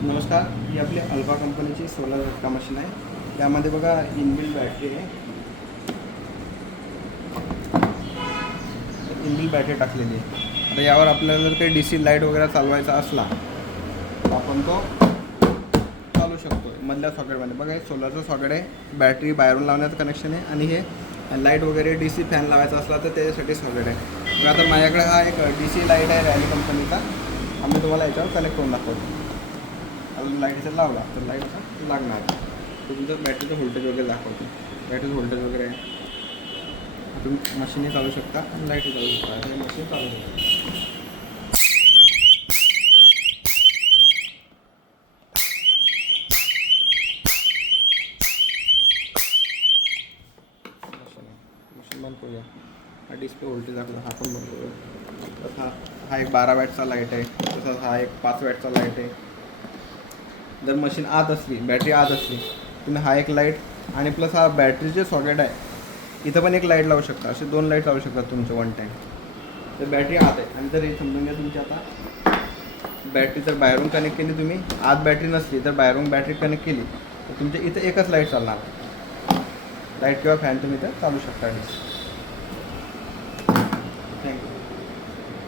नमस्कार, ही आपली अल्फा कंपनीची सोलर झटका मशीन आहे. यामध्ये बघा इनबिल्ट बॅटरी आहे. इनबिल्ट बॅटरी टाकलेली आहे. आता यावर आपल्याला जर काही DC लाईट वगैरे चालवायचा असला तर आपण तो चालू शकतो. मधल्या सॉकेटमध्ये बघा, हे सोलरचं सॉकेट आहे, बॅटरी बाहेरून लावण्याचं कनेक्शन आहे आणि हे लाईट वगैरे DC फॅन लावायचा असला तर त्याच्यासाठी सॉकेट आहे. बघा, आता माझ्याकडे हा एक DC लाईट आहे रॅली कंपनीचा. आम्ही तुम्हाला याच्यावर कनेक्ट करून दाखवतो. लाईटचा लावला तर लाईटचा लागणार. तुमचं बॅटरीचं व्होल्टेज वगैरे दाखवतो. बॅटरीचं व्होल्टेज वगैरे आहे. तुम्ही मशीनही चालू शकता आणि लाईटही चालू शकता. आता मशीन चालू शकता. मशीन बंद करूया. हा डिस्प्ले व्होल्टेज दाखवतो. हा पण बंद करूया. तसा हा एक 12 वॅटचा लाईट आहे. तसंच हा एक 5 वॅटचा लाईट आहे. जर मशीन आत असली, बॅटरी आत असली, तुम्ही हा एक लाईट आणि प्लस हा बॅटरीचे सॉकेट आहे, इथं पण एक लाईट लावू शकता. असे 2 लाईट लावू शकता तुमचे वन टाईम. तर बॅटरी आत आहे आणि जर हे समजून घ्या, तुमची आता बॅटरी जर बाहेरून कनेक्ट केली, तुम्ही आत बॅटरी नसली तर बाहेरून बॅटरी कनेक्ट केली तर तुमच्या इथं एकच लाईट चालणार. लाईट किंवा फॅन तुम्ही इथं चालू शकता.